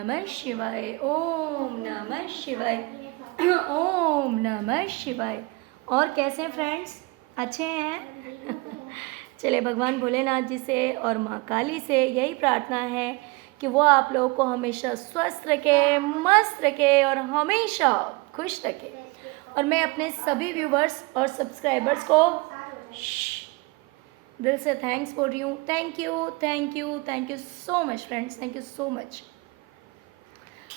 नमः शिवाय, ओम नमः शिवाय, ओम नमः शिवाय। और कैसे हैं फ्रेंड्स, अच्छे हैं? चलिए, भगवान भोलेनाथ जी से और माँ काली से यही प्रार्थना है कि वो आप लोगों को हमेशा स्वस्थ रखे, मस्त रखे और हमेशा खुश रखे। और मैं अपने सभी व्यूवर्स और सब्सक्राइबर्स को दिल से थैंक्स बोल रही हूँ। Thank you, thank you, thank you so much friends, thank you so much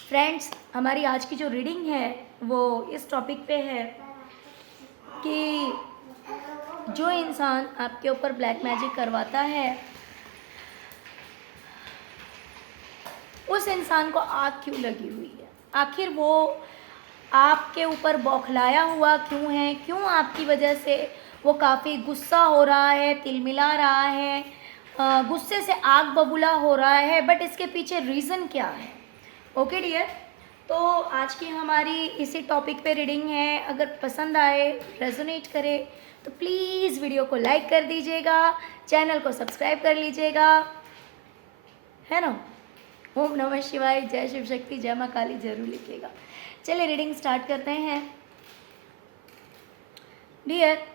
friends. हमारी आज की जो रीडिंग है वो इस टॉपिक पे है कि जो इंसान आपके ऊपर ब्लैक मैजिक करवाता है उस इंसान को आग क्यों लगी हुई है, आखिर वो आपके ऊपर बौखलाया हुआ क्यों है, क्यों आपकी वजह से वो काफ़ी गुस्सा हो रहा है, तिलमिला रहा है, गुस्से से आग बबूला हो रहा है, बट इसके पीछे रीज़न क्या है। ओके डियर, तो आज की हमारी इसी टॉपिक पे रीडिंग है। अगर पसंद आए, रेजोनेट करे तो प्लीज़ वीडियो को लाइक कर दीजिएगा, चैनल को सब्सक्राइब कर लीजिएगा, है ना। ओम नमः शिवाय, जय शिव शक्ति, जय माँ काली जरूर लिखिएगा। चलिए रीडिंग स्टार्ट करते हैं डियर।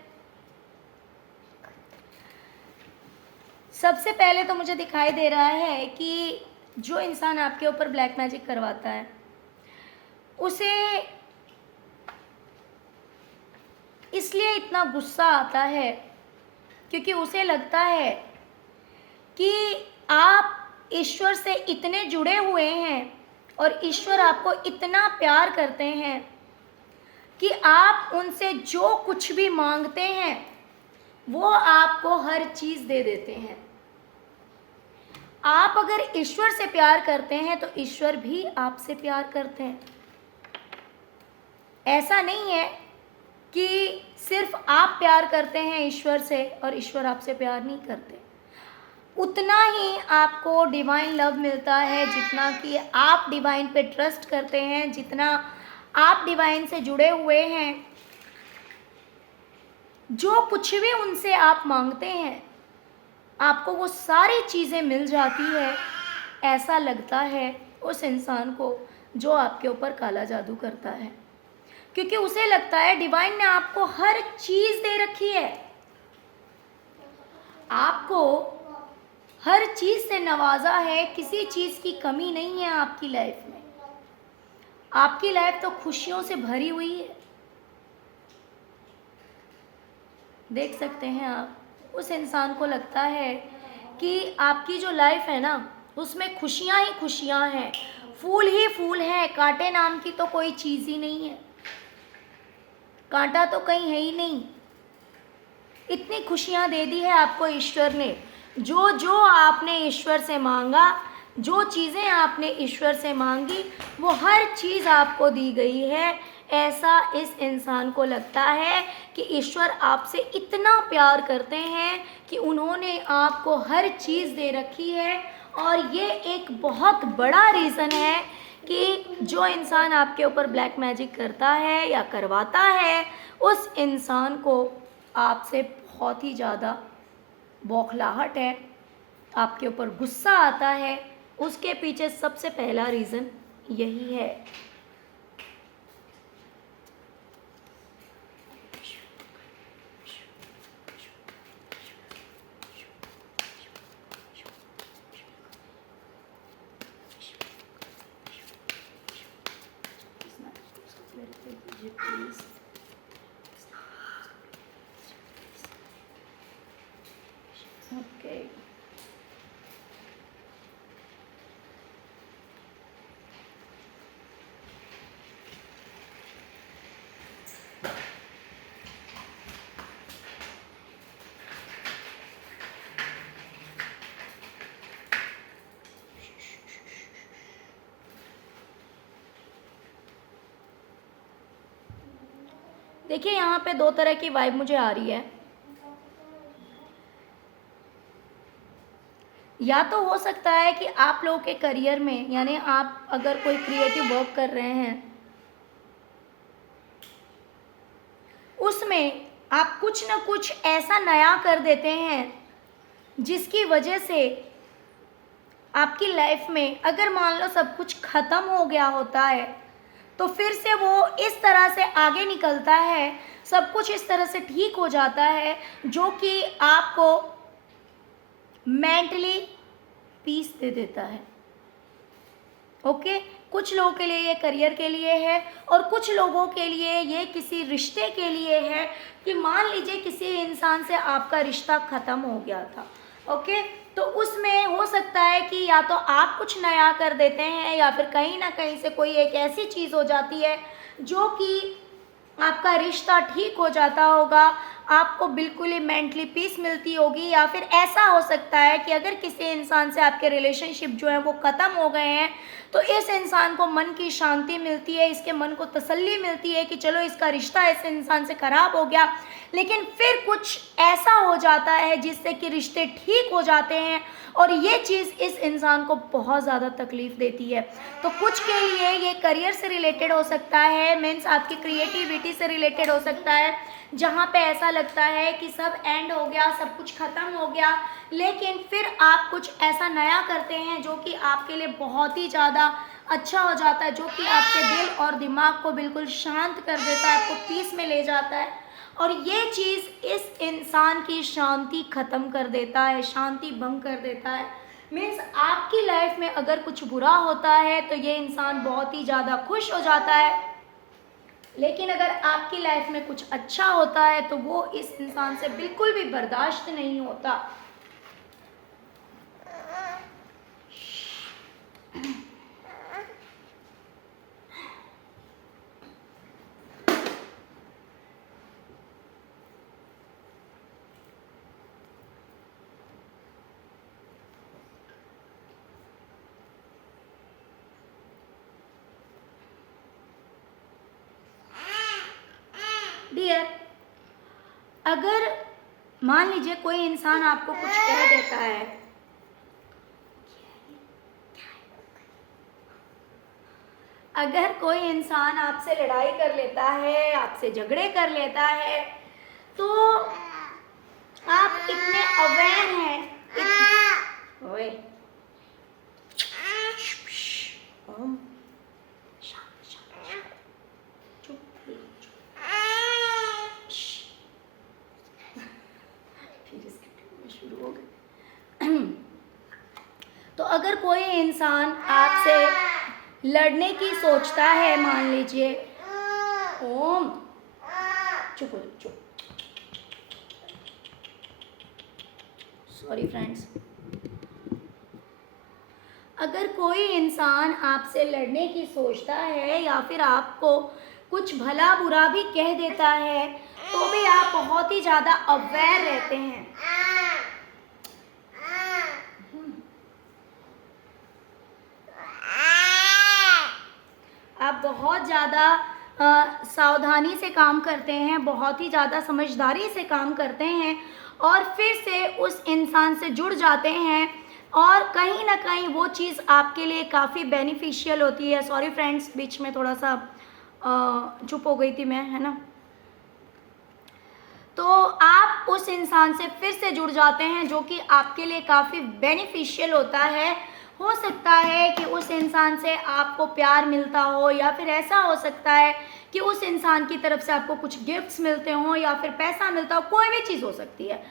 सबसे पहले तो मुझे दिखाई दे रहा है कि जो इंसान आपके ऊपर ब्लैक मैजिक करवाता है उसे इसलिए इतना गुस्सा आता है क्योंकि उसे लगता है कि आप ईश्वर से इतने जुड़े हुए हैं और ईश्वर आपको इतना प्यार करते हैं कि आप उनसे जो कुछ भी मांगते हैं वो आपको हर चीज़ दे देते हैं। आप अगर ईश्वर से प्यार करते हैं तो ईश्वर भी आपसे प्यार करते हैं। ऐसा नहीं है कि सिर्फ आप प्यार करते हैं ईश्वर से और ईश्वर आपसे प्यार नहीं करते। उतना ही आपको डिवाइन लव मिलता है जितना कि आप डिवाइन पे ट्रस्ट करते हैं, जितना आप डिवाइन से जुड़े हुए हैं। जो कुछ भी उनसे आप मांगते हैं आपको वो सारी चीज़ें मिल जाती है। ऐसा लगता है उस इंसान को जो आपके ऊपर काला जादू करता है, क्योंकि उसे लगता है डिवाइन ने आपको हर चीज़ दे रखी है, आपको हर चीज़ से नवाजा है, किसी चीज़ की कमी नहीं है आपकी लाइफ में। आपकी लाइफ तो खुशियों से भरी हुई है। देख सकते हैं आप, उस इंसान को लगता है कि आपकी जो लाइफ है ना उसमें खुशियाँ ही खुशियाँ हैं, फूल ही फूल हैं, कांटे नाम की तो कोई चीज़ ही नहीं है, कांटा तो कहीं है ही नहीं। इतनी खुशियाँ दे दी है आपको ईश्वर ने। जो जो आपने ईश्वर से मांगा, जो चीज़ें आपने ईश्वर से मांगी वो हर चीज़ आपको दी गई है। ऐसा इस इंसान को लगता है कि ईश्वर आपसे इतना प्यार करते हैं कि उन्होंने आपको हर चीज़ दे रखी है। और ये एक बहुत बड़ा रीज़न है कि जो इंसान आपके ऊपर ब्लैक मैजिक करता है या करवाता है उस इंसान को आपसे बहुत ही ज़्यादा बौखलाहट है, आपके ऊपर गुस्सा आता है। उसके पीछे सबसे पहला रीज़न यही है। ओके, देखिए यहाँ पे दो तरह की वाइब मुझे आ रही है। या तो हो सकता है कि आप लोगों के करियर में, यानी आप अगर कोई क्रिएटिव वर्क कर रहे हैं उसमें आप कुछ ना कुछ ऐसा नया कर देते हैं जिसकी वजह से आपकी लाइफ में अगर मान लो सब कुछ खत्म हो गया होता है, तो फिर से वो इस तरह से आगे निकलता है, सब कुछ इस तरह से ठीक हो जाता है जो कि आपको मेंटली पीस दे देता है। ओके कुछ लोगों के लिए ये करियर के लिए है और कुछ लोगों के लिए ये किसी रिश्ते के लिए है कि मान लीजिए किसी इंसान से आपका रिश्ता ख़त्म हो गया था। ओके तो उसमें हो सकता है कि या तो आप कुछ नया कर देते हैं या फिर कहीं ना कहीं से कोई एक ऐसी चीज़ हो जाती है जो कि आपका रिश्ता ठीक हो जाता होगा, आपको बिल्कुल ही मेंटली पीस मिलती होगी। या फिर ऐसा हो सकता है कि अगर किसी इंसान से आपके रिलेशनशिप जो है वो ख़त्म हो गए हैं तो इस इंसान को मन की शांति मिलती है, इसके मन को तसल्ली मिलती है कि चलो इसका रिश्ता इस इंसान से ख़राब हो गया, लेकिन फिर कुछ ऐसा हो जाता है जिससे कि रिश्ते ठीक हो जाते हैं और ये चीज़ इस इंसान को बहुत ज़्यादा तकलीफ़ देती है। तो कुछ के लिए ये करियर से रिलेटेड हो सकता है, मीन्स आपकी क्रिएटिविटी से रिलेटेड हो सकता है, जहाँ पे ऐसा लगता है कि सब एंड हो गया, सब कुछ ख़त्म हो गया, लेकिन फिर आप कुछ ऐसा नया करते हैं जो कि आपके लिए बहुत ही ज़्यादा अच्छा हो जाता है, जो कि आपके दिल और दिमाग को बिल्कुल शांत कर देता है, आपको पीस में ले जाता है और ये चीज़ इस इंसान की शांति ख़त्म कर देता है, शांति भंग कर देता है। मीन्स आपकी लाइफ में अगर कुछ बुरा होता है तो ये इंसान बहुत ही ज़्यादा खुश हो जाता है, लेकिन अगर आपकी लाइफ में कुछ अच्छा होता है तो वो इस इंसान से बिल्कुल भी बर्दाश्त नहीं होता। डियर, अगर मान लीजिए कोई इंसान आपको कुछ कह देता है, अगर कोई इंसान आपसे लड़ाई कर लेता है, आपसे झगड़े कर लेता है, तो आप इतने अवेयर हैं ओए ओम शांत शांत चुप फिर इसके शुरू हो गए। तो अगर कोई इंसान आपसे लड़ने की सोचता है, मान लीजिए ओम चुप हो चुप, सॉरी फ्रेंड्स, अगर कोई इंसान आपसे लड़ने की सोचता है या फिर आपको कुछ भला बुरा भी कह देता है तो भी आप बहुत ही ज़्यादा अवेयर रहते हैं। आप बहुत ज़्यादा सावधानी से काम करते हैं, बहुत ही ज़्यादा समझदारी से काम करते हैं और फिर से उस इंसान से जुड़ जाते हैं और कहीं ना कहीं वो चीज़ आपके लिए काफ़ी बेनिफिशियल होती है। सॉरी फ्रेंड्स, बीच में थोड़ा सा चुप हो गई थी मैं, है ना। तो आप उस इंसान से फिर से जुड़ जाते हैं जो कि आपके लिए काफ़ी बेनिफिशियल होता है। हो सकता है कि उस इंसान से आपको प्यार मिलता हो या फिर ऐसा हो सकता है कि उस इंसान की तरफ से आपको कुछ गिफ्ट्स मिलते हों या फिर पैसा मिलता हो, कोई भी चीज़ हो सकती है।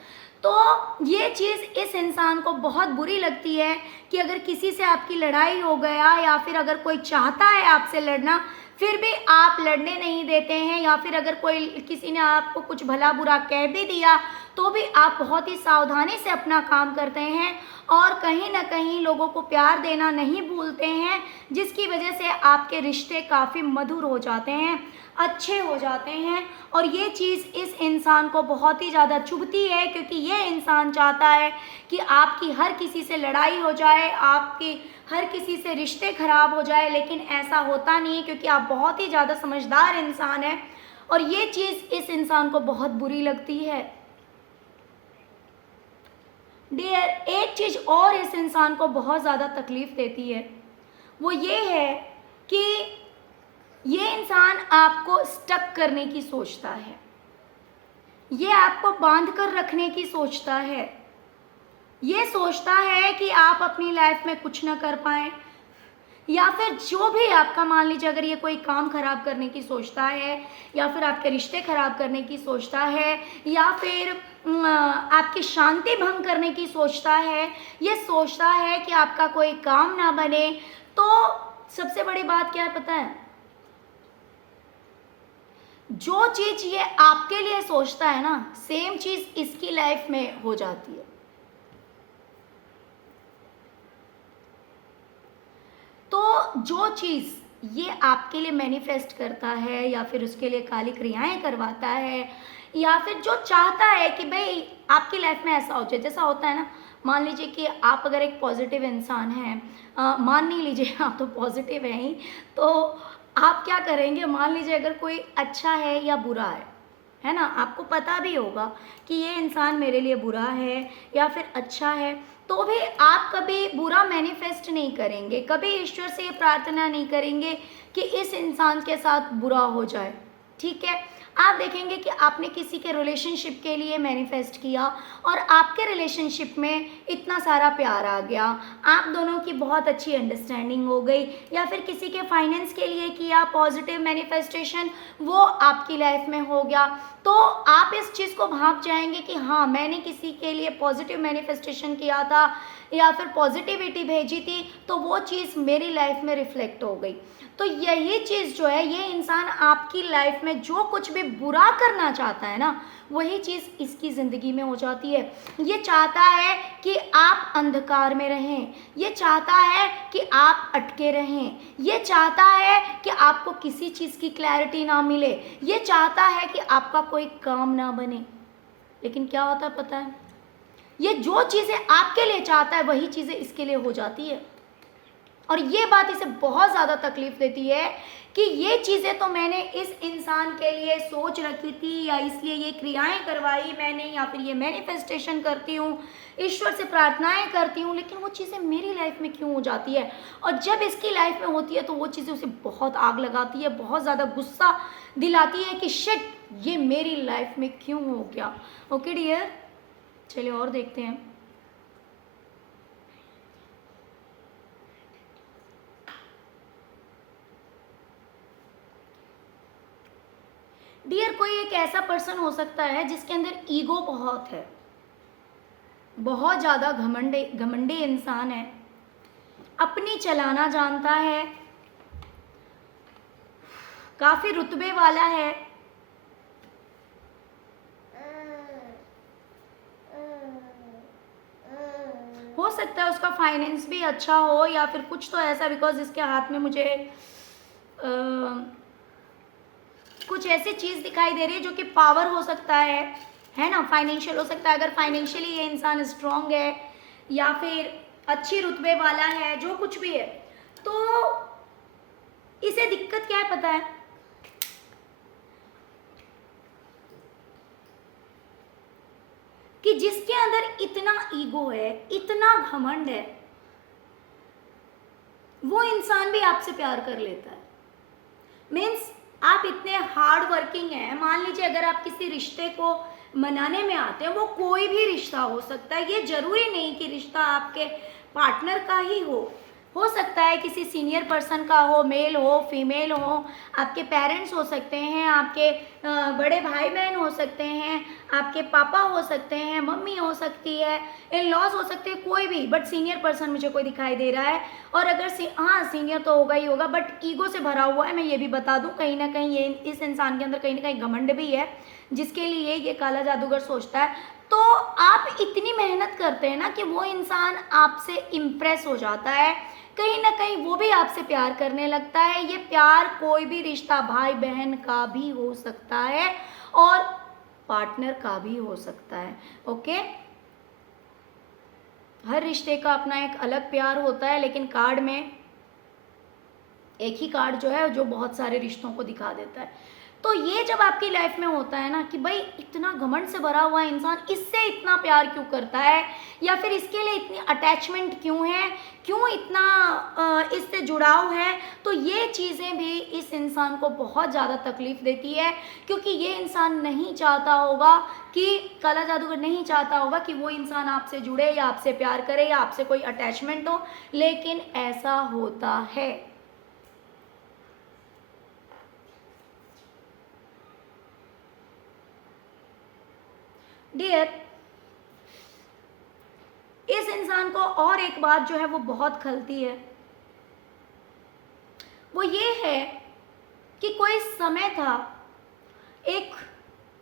तो ये चीज़ इस इंसान को बहुत बुरी लगती है कि अगर किसी से आपकी लड़ाई हो गया या फिर अगर कोई चाहता है आपसे लड़ना फिर भी आप लड़ने नहीं देते हैं, या फिर अगर कोई किसी ने आपको कुछ भला बुरा कह भी दिया तो भी आप बहुत ही सावधानी से अपना काम करते हैं और कहीं ना कहीं लोगों को प्यार देना नहीं भूलते हैं, जिसकी वजह से आपके रिश्ते काफ़ी मधुर हो जाते हैं, अच्छे हो जाते हैं। और ये चीज़ इस इंसान को बहुत ही ज़्यादा चुभती है क्योंकि ये इंसान चाहता है कि आपकी हर किसी से लड़ाई हो जाए, आपकी हर किसी से रिश्ते खराब हो जाए, लेकिन ऐसा होता नहीं है क्योंकि आप बहुत ही ज़्यादा समझदार इंसान हैं और ये चीज़ इस इंसान को बहुत बुरी लगती है। डियर, एक चीज़ और इस इंसान को बहुत ज़्यादा तकलीफ़ देती है, वो ये है कि ये इंसान आपको स्टक करने की सोचता है, ये आपको बांध कर रखने की सोचता है। ये सोचता है कि आप अपनी लाइफ में कुछ ना कर पाएँ, या फिर जो भी आपका, मान लीजिए अगर ये कोई काम खराब करने की सोचता है, या फिर आपके रिश्ते खराब करने की सोचता है, या फिर आपकी शांति भंग करने की सोचता है, ये सोचता है कि आपका कोई काम ना बने, तो सबसे बड़ी बात क्या है पता है? जो चीज ये आपके लिए सोचता है ना, सेम चीज इसकी लाइफ में हो जाती है। तो जो चीज ये आपके लिए मैनिफेस्ट करता है, या फिर उसके लिए काली क्रियाएं करवाता है, या फिर जो चाहता है कि भाई आपकी लाइफ में ऐसा हो जाए, जैसा होता है ना, मान लीजिए कि आप अगर एक पॉजिटिव इंसान हैं, मान नहीं लीजिए आप तो पॉजिटिव हैं ही, तो आप क्या करेंगे, मान लीजिए अगर कोई अच्छा है या बुरा है ना, आपको पता भी होगा कि ये इंसान मेरे लिए बुरा है या फिर अच्छा है, तो भी आप कभी बुरा मैनिफेस्ट नहीं करेंगे, कभी ईश्वर से ये प्रार्थना नहीं करेंगे कि इस इंसान के साथ बुरा हो जाए। ठीक है, आप देखेंगे कि आपने किसी के रिलेशनशिप के लिए मैनिफेस्ट किया और आपके रिलेशनशिप में इतना सारा प्यार आ गया, आप दोनों की बहुत अच्छी अंडरस्टैंडिंग हो गई, या फिर किसी के फाइनेंस के लिए किया पॉजिटिव मैनिफेस्टेशन, वो आपकी लाइफ में हो गया, तो आप इस चीज़ को भाप जाएंगे कि हाँ, मैंने किसी के लिए पॉजिटिव मैनिफेस्टेशन किया था या फिर पॉजिटिविटी भेजी थी, तो वो चीज़ मेरी लाइफ में रिफ्लेक्ट हो गई। तो यही चीज़ जो है, ये इंसान आपकी लाइफ में जो कुछ भी बुरा करना चाहता है ना, वही चीज़ इसकी ज़िंदगी में हो जाती है। ये चाहता है कि आप अंधकार में रहें, ये चाहता है कि आप अटके रहें, ये चाहता है कि आपको किसी चीज़ की क्लैरिटी ना मिले, ये चाहता है कि आपका कोई काम ना बने। लेकिन क्या होता है पता है, ये जो चीज़ें आपके लिए चाहता है वही चीज़ें इसके लिए हो जाती है। और ये बात इसे बहुत ज़्यादा तकलीफ देती है कि ये चीज़ें तो मैंने इस इंसान के लिए सोच रखी थी, या इसलिए ये क्रियाएं करवाई मैंने, या फिर ये मैनिफेस्टेशन करती हूँ, ईश्वर से प्रार्थनाएं करती हूँ, लेकिन वो चीज़ें मेरी लाइफ में क्यों हो जाती है? और जब इसकी लाइफ में होती है तो वो चीज़ें उसे बहुत आग लगाती है, बहुत ज़्यादा गुस्सा दिलाती है कि शिट, ये मेरी लाइफ में क्यों हो गया। ओके डियर, चलिए और देखते हैं। डियर, कोई एक ऐसा पर्सन हो सकता है जिसके अंदर ईगो बहुत है, बहुत ज़्यादा घमंडी इंसान है, अपनी चलाना जानता है, काफ़ी रुतबे वाला है, हो सकता है उसका फाइनेंस भी अच्छा हो, या फिर कुछ तो ऐसा, बिकॉज इसके हाथ में मुझे कुछ ऐसी चीज़ दिखाई दे रही है जो कि पावर हो सकता है ना, फाइनेंशियल हो सकता है। अगर फाइनेंशियली ये इंसान स्ट्रांग है या फिर अच्छी रुतबे वाला है, जो कुछ भी है, तो इसे दिक्कत क्या है पता है, कि जिसके अंदर इतना ईगो है, इतना घमंड है, वो इंसान भी आपसे प्यार कर लेता है। मीन्स आप इतने हार्ड वर्किंग हैं, मान लीजिए अगर आप किसी रिश्ते को मनाने में आते हैं, वो कोई भी रिश्ता हो सकता है, ये जरूरी नहीं कि रिश्ता आपके पार्टनर का ही हो सकता है किसी सीनियर पर्सन का हो, मेल हो फीमेल हो, आपके पेरेंट्स हो सकते हैं, आपके बड़े भाई बहन हो सकते हैं, आपके पापा हो सकते हैं, मम्मी हो सकती है, इन लॉज हो सकते हैं, कोई भी, बट सीनियर पर्सन मुझे कोई दिखाई दे रहा है। और अगर हाँ, सीनियर तो होगा ही होगा, बट ईगो से भरा हुआ है। मैं ये भी बता दूं, कहीं ना कहीं ये इस इंसान के अंदर कहीं ना कहीं घमंड भी है, जिसके लिए ये काला जादूगर सोचता है। तो आप इतनी मेहनत करते हैं ना कि वो इंसान आपसे इम्प्रेस हो जाता है, कहीं ना कहीं वो भी आपसे प्यार करने लगता है। ये प्यार कोई भी रिश्ता, भाई बहन का भी हो सकता है और पार्टनर का भी हो सकता है। ओके, हर रिश्ते का अपना एक अलग प्यार होता है, लेकिन कार्ड में एक ही कार्ड जो है जो बहुत सारे रिश्तों को दिखा देता है। तो ये जब आपकी लाइफ में होता है ना कि भाई इतना घमंड से भरा हुआ इंसान इससे इतना प्यार क्यों करता है, या फिर इसके लिए इतनी अटैचमेंट क्यों है, क्यों इतना इससे जुड़ाव है, तो ये चीज़ें भी इस इंसान को बहुत ज़्यादा तकलीफ़ देती है, क्योंकि ये इंसान नहीं चाहता होगा कि काला जादूगर नहीं चाहता होगा कि वो इंसान आपसे जुड़े या आपसे प्यार करे या आपसे कोई अटैचमेंट हो, लेकिन ऐसा होता है। डियर, इस इंसान को और एक बात जो है वो बहुत खलती है, वो ये है कि कोई समय था, एक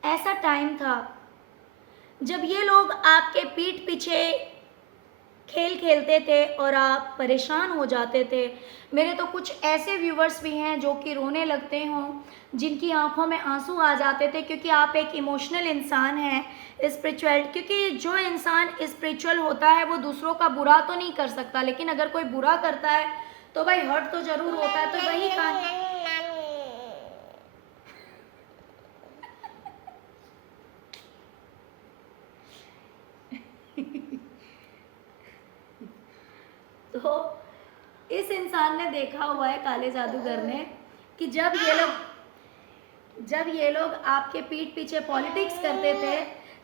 ऐसा टाइम था जब ये लोग आपके पीठ पीछे खेल खेलते थे और आप परेशान हो जाते थे। मेरे तो कुछ ऐसे व्यूवर्स भी हैं जो कि रोने लगते हों, जिनकी आंखों में आंसू आ जाते थे, क्योंकि आप एक इमोशनल इंसान हैं, स्पिरिचुअल। क्योंकि जो इंसान स्पिरिचुअल होता है वो दूसरों का बुरा तो नहीं कर सकता, लेकिन अगर कोई बुरा करता है तो भाई हर्ट तो जरूर होता है। तो वही कहानी तो इस इंसान ने देखा हुआ है, काले जादूगर ने, कि जब ये लोग आपके पीठ पीछे पॉलिटिक्स करते थे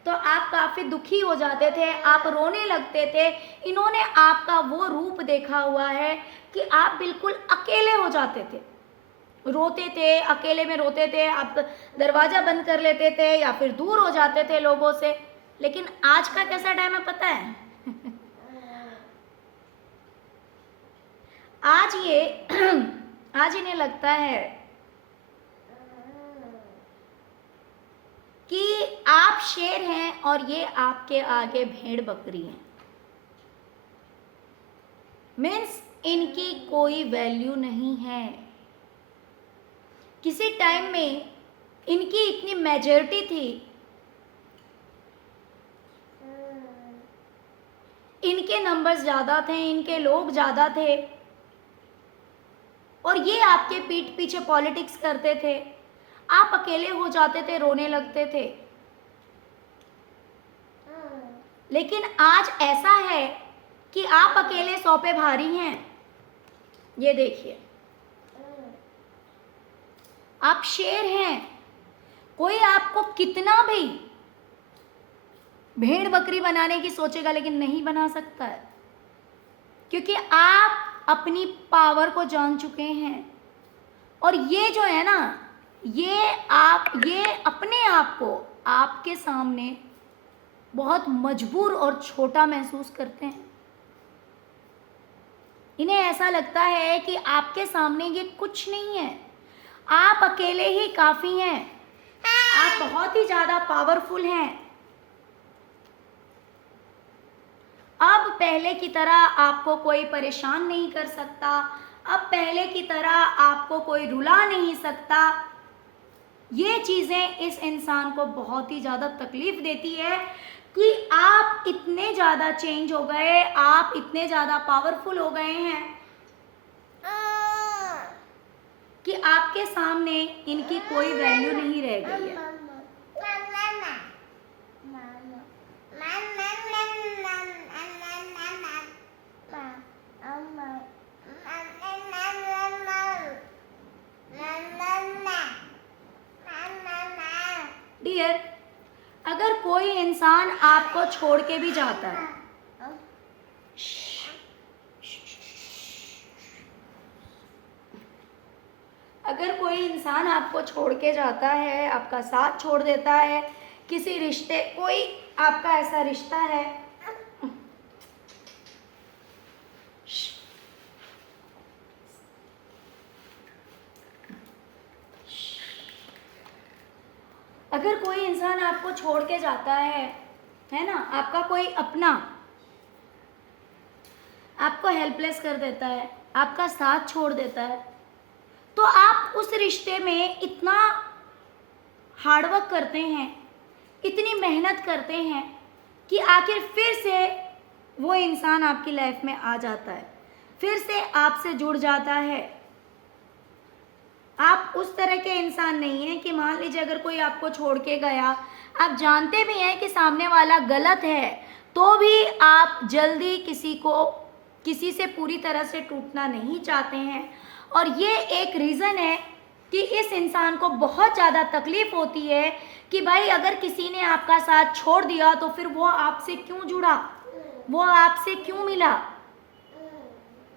तो आप काफ़ी दुखी हो जाते थे, आप रोने लगते थे। इन्होंने आपका वो रूप देखा हुआ है कि आप बिल्कुल अकेले हो जाते थे, रोते थे, अकेले में रोते थे, आप दरवाज़ा बंद कर लेते थे या फिर दूर हो जाते थे लोगों से। लेकिन आज का कैसा टाइम है पता है? आज इन्हें लगता है कि आप शेर हैं और ये आपके आगे भेड़ बकरी हैं। मीन्स इनकी कोई वैल्यू नहीं है। किसी टाइम में इनकी इतनी मेजॉरिटी थी, इनके नंबर्स ज़्यादा थे, इनके लोग ज़्यादा थे, और ये आपके पीठ पीछे पॉलिटिक्स करते थे, आप अकेले हो जाते थे, रोने लगते थे। लेकिन आज ऐसा है कि आप अकेले 100 पे भारी हैं। ये देखिए, आप शेर हैं। कोई आपको कितना भी भेड़ बकरी बनाने की सोचेगा लेकिन नहीं बना सकता है, क्योंकि आप अपनी पावर को जान चुके हैं। और ये जो है ना, ये अपने आप को आपके सामने बहुत मजबूर और छोटा महसूस करते हैं। इन्हें ऐसा लगता है कि आपके सामने ये कुछ नहीं है, आप अकेले ही काफ़ी हैं, आप बहुत ही ज़्यादा पावरफुल हैं। अब पहले की तरह आपको कोई परेशान नहीं कर सकता, अब पहले की तरह आपको कोई रुला नहीं सकता। ये चीज़ें इस इंसान को बहुत ही ज़्यादा तकलीफ देती है कि आप इतने ज़्यादा चेंज हो गए, आप इतने ज़्यादा पावरफुल हो गए हैं कि आपके सामने इनकी कोई वैल्यू नहीं रह गई है। डियर, अगर कोई इंसान आपको छोड़ के भी जाता है, अगर कोई इंसान आपको छोड़ के जाता है, आपका साथ छोड़ देता है, किसी रिश्ते, कोई आपका ऐसा रिश्ता है, अगर कोई इंसान आपको छोड़ के जाता है ना, आपका कोई अपना आपको हेल्पलेस कर देता है, आपका साथ छोड़ देता है, तो आप उस रिश्ते में इतना हार्डवर्क करते हैं, इतनी मेहनत करते हैं कि आखिर फिर से वो इंसान आपकी लाइफ में आ जाता है, फिर से आपसे जुड़ जाता है। आप उस तरह के इंसान नहीं हैं कि मान लीजिए अगर कोई आपको छोड़ के गया, आप जानते भी हैं कि सामने वाला गलत है, तो भी आप जल्दी किसी से पूरी तरह से टूटना नहीं चाहते हैं। और ये एक रीज़न है कि इस इंसान को बहुत ज़्यादा तकलीफ होती है कि भाई अगर किसी ने आपका साथ छोड़ दिया तो फिर वो आपसे क्यों जुड़ा, वो आपसे क्यों मिला।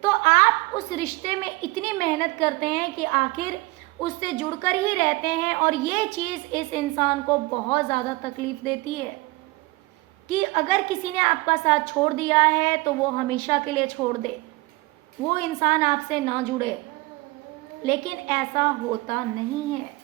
तो आप उस रिश्ते में इतनी मेहनत करते हैं कि आखिर उससे जुड़कर ही रहते हैं, और ये चीज़ इस इंसान को बहुत ज़्यादा तकलीफ देती है कि अगर किसी ने आपका साथ छोड़ दिया है तो वो हमेशा के लिए छोड़ दे, वो इंसान आपसे ना जुड़े। लेकिन ऐसा होता नहीं है।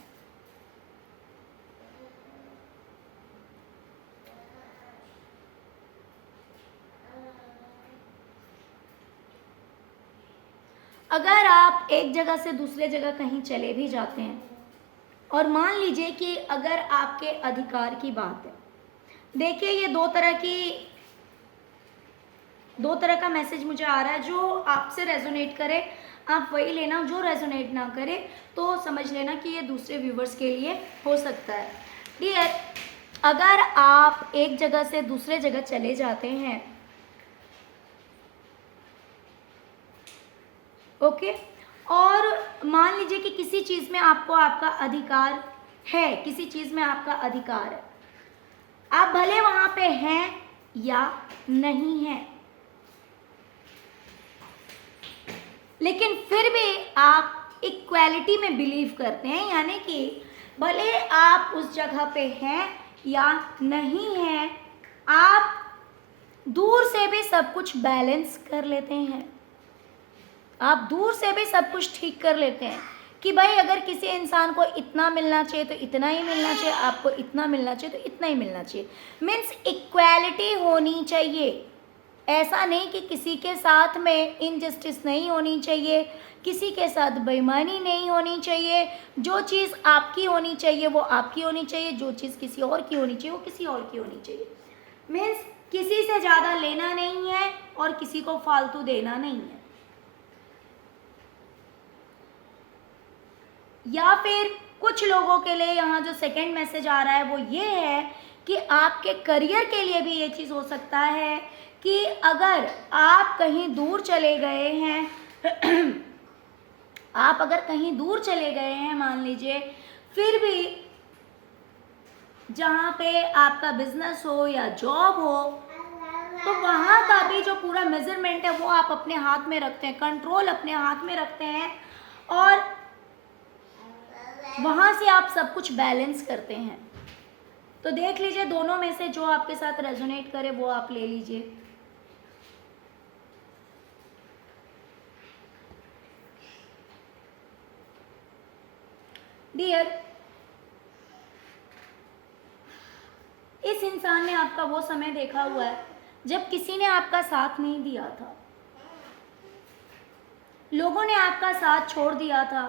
अगर आप एक जगह से दूसरे जगह कहीं चले भी जाते हैं, और मान लीजिए कि अगर आपके अधिकार की बात है, देखिए ये दो तरह का मैसेज मुझे आ रहा है। जो आपसे रेजोनेट करे आप वही लेना, जो रेजोनेट ना करे तो समझ लेना कि ये दूसरे व्यूवर्स के लिए हो सकता है। डियर, अगर आप एक जगह से दूसरे जगह चले जाते हैं, ओके, और मान लीजिए कि किसी चीज़ में आपको आपका अधिकार है, किसी चीज़ में आपका अधिकार है, आप भले वहाँ पे हैं या नहीं हैं, लेकिन फिर भी आप इक्वालिटी में बिलीव करते हैं, यानी कि भले आप उस जगह पे हैं या नहीं हैं, आप दूर से भी सब कुछ बैलेंस कर लेते हैं, आप दूर से भी सब कुछ ठीक कर लेते हैं कि भाई अगर किसी इंसान को इतना मिलना चाहिए तो इतना ही मिलना चाहिए, आपको इतना मिलना चाहिए तो इतना ही मिलना चाहिए। मीन्स इक्वालिटी होनी चाहिए। ऐसा नहीं कि किसी के साथ में इनजस्टिस नहीं होनी चाहिए, किसी के साथ बेईमानी नहीं होनी चाहिए। जो चीज़ आपकी होनी चाहिए वो आपकी होनी चाहिए, जो चीज़ किसी और की होनी चाहिए वो किसी और की होनी चाहिए। मीन्स किसी से ज़्यादा लेना नहीं है और किसी को फालतू देना नहीं है। या फिर कुछ लोगों के लिए यहाँ जो सेकंड मैसेज आ रहा है वो ये है कि आपके करियर के लिए भी ये चीज़ हो सकता है कि अगर आप कहीं दूर चले गए हैं आप अगर कहीं दूर चले गए हैं मान लीजिए, फिर भी जहाँ पे आपका बिजनेस हो या जॉब हो, तो वहाँ का भी जो पूरा मेजरमेंट है वो आप अपने हाथ में रखते हैं, कंट्रोल अपने हाथ में रखते हैं, और वहाँ से आप सब कुछ बैलेंस करते हैं। तो देख लीजिए दोनों में से जो आपके साथ रेजोनेट करे वो आप ले लीजिए। डियर, इस इंसान ने आपका वो समय देखा हुआ है जब किसी ने आपका साथ नहीं दिया था, लोगों ने आपका साथ छोड़ दिया था,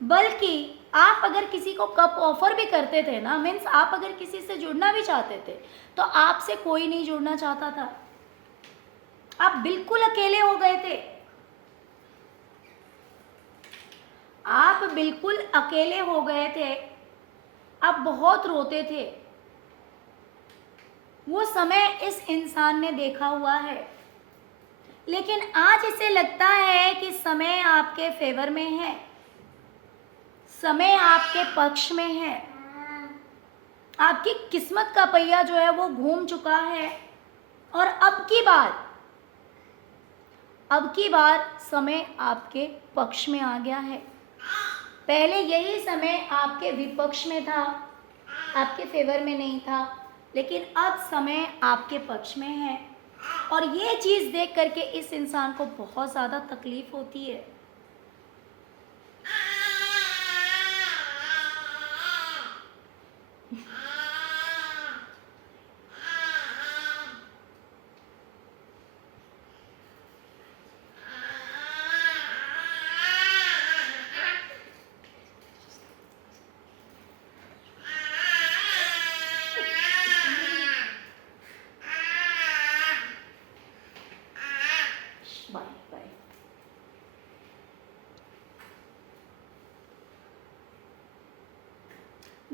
बल्कि आप अगर किसी को कप ऑफर भी करते थे ना, मीन्स आप अगर किसी से जुड़ना भी चाहते थे तो आपसे कोई नहीं जुड़ना चाहता था, आप बिल्कुल अकेले हो गए थे, आप बिल्कुल अकेले हो गए थे, आप बहुत रोते थे। वो समय इस इंसान ने देखा हुआ है, लेकिन आज इसे लगता है कि समय आपके फेवर में है, समय आपके पक्ष में है, आपकी किस्मत का पहिया जो है वो घूम चुका है, और अब की बार समय आपके पक्ष में आ गया है। पहले यही समय आपके विपक्ष में था, आपके फेवर में नहीं था, लेकिन अब समय आपके पक्ष में है, और ये चीज़ देख करके इस इंसान को बहुत ज़्यादा तकलीफ होती है। Bye bye.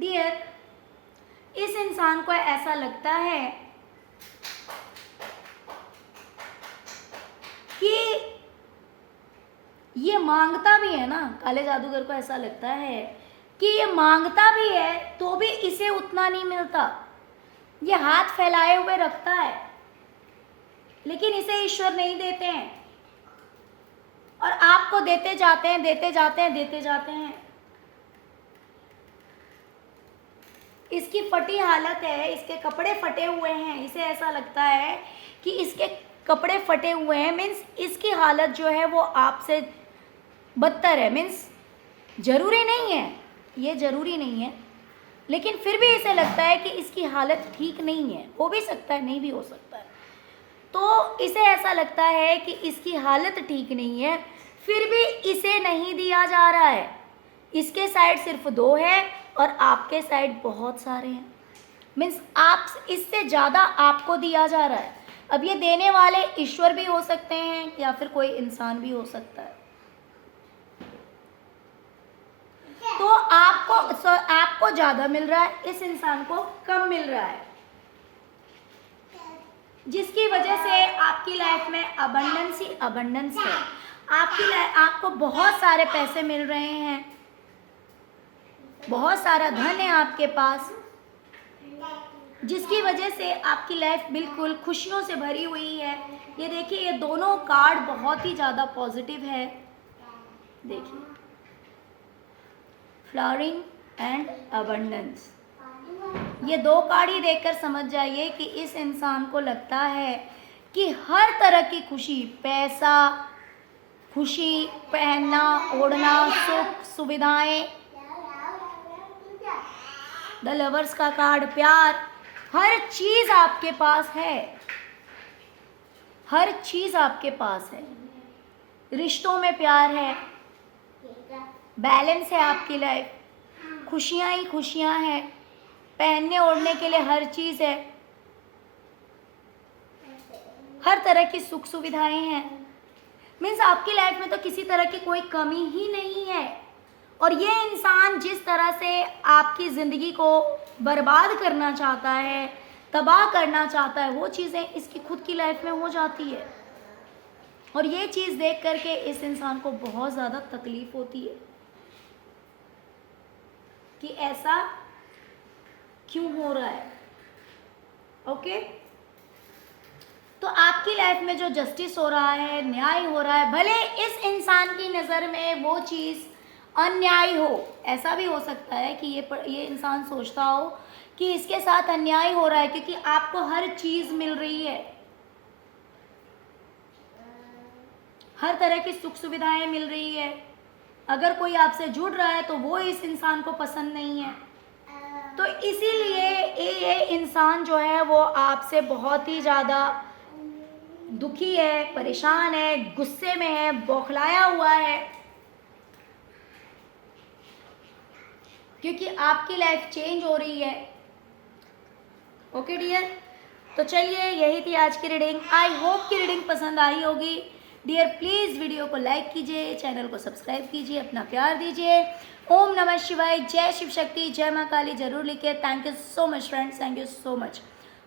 डियर, इस इंसान को ऐसा लगता है कि ये मांगता भी है ना, काले जादूगर को ऐसा लगता है कि ये मांगता भी है तो भी इसे उतना नहीं मिलता। ये हाथ फैलाए हुए रखता है लेकिन इसे ईश्वर नहीं देते हैं, और आपको देते जाते हैं, देते जाते हैं, देते जाते हैं। इसकी फटी हालत है, इसके कपड़े फटे हुए हैं, इसे ऐसा लगता है कि इसके कपड़े फटे हुए हैं, मीन्स इसकी हालत जो है वो आपसे बदतर है। मीन्स जरूरी नहीं है, ये जरूरी नहीं है, लेकिन फिर भी इसे लगता है कि इसकी हालत ठीक नहीं है। हो भी सकता है, नहीं भी हो सकता है। तो इसे ऐसा लगता है कि इसकी हालत ठीक नहीं है, फिर भी इसे नहीं दिया जा रहा है। इसके साइड सिर्फ 2 है और आपके साइड बहुत सारे हैं। मीन्स आप इससे ज़्यादा आपको दिया जा रहा है। अब ये देने वाले ईश्वर भी हो सकते हैं या फिर कोई इंसान भी हो सकता है। तो आपको ज़्यादा मिल रहा है, इस इंसान को कम मिल रहा है, जिसकी वजह से आपकी लाइफ में अबंडेंस ही अबंडेंस है। आपको बहुत सारे पैसे मिल रहे हैं, बहुत सारा धन है आपके पास, जिसकी वजह से आपकी लाइफ बिल्कुल खुशियों से भरी हुई है। ये देखिए, ये दोनों कार्ड बहुत ही ज़्यादा पॉजिटिव है। देखिए, फ्लावरिंग एंड अबंडेंस, ये 2 कार्ड ही देखकर समझ जाइए कि इस इंसान को लगता है कि हर तरह की खुशी, पैसा, खुशी, पहनना, ओढ़ना, सुख सुविधाएं, द लवर्स का कार्ड, प्यार, हर चीज आपके पास है, हर चीज आपके पास है। रिश्तों में प्यार है, बैलेंस है आपकी लाइफ, खुशियां ही खुशियां हैं, पहनने ओढ़ने के लिए हर चीज है, हर तरह की सुख सुविधाएं हैं। मीन्स आपकी लाइफ में तो किसी तरह की कोई कमी ही नहीं है। और ये इंसान जिस तरह से आपकी ज़िंदगी को बर्बाद करना चाहता है, तबाह करना चाहता है, वो चीज़ें इसकी खुद की लाइफ में हो जाती है। और ये चीज़ देख करके इस इंसान को बहुत ज़्यादा तकलीफ होती है कि ऐसा क्यों हो रहा है। ओके, तो आपकी लाइफ में जो जस्टिस हो रहा है, न्याय हो रहा है, भले इस इंसान की नज़र में वो चीज़ अन्याय हो, ऐसा भी हो सकता है कि ये इंसान सोचता हो कि इसके साथ अन्याय हो रहा है, क्योंकि आपको हर चीज़ मिल रही है, हर तरह की सुख सुविधाएं मिल रही है। अगर कोई आपसे जुड़ रहा है तो वो इस इंसान को पसंद नहीं है। तो इसीलिए ये इंसान जो है वो आपसे बहुत ही ज़्यादा दुखी है, परेशान है, गुस्से में है, बौखलाया हुआ है, क्योंकि आपकी लाइफ चेंज हो रही है। ओके डियर, तो चलिए यही थी आज की रीडिंग। आई होप कि रीडिंग पसंद आई होगी। डियर प्लीज़ वीडियो को लाइक कीजिए, चैनल को सब्सक्राइब कीजिए, अपना प्यार दीजिए। ओम नमः शिवाय, जय शिव शक्ति, जय माँ काली जरूर लिखिए। Thank you so much friends, thank you so much.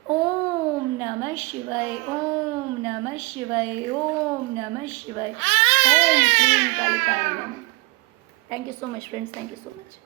Om नमः शिवाय, ओम नमः शिवाय, ओम नमः शिवाय, ओम क्लीं कालिकाय नमः। Thank you so much friends, thank you so much.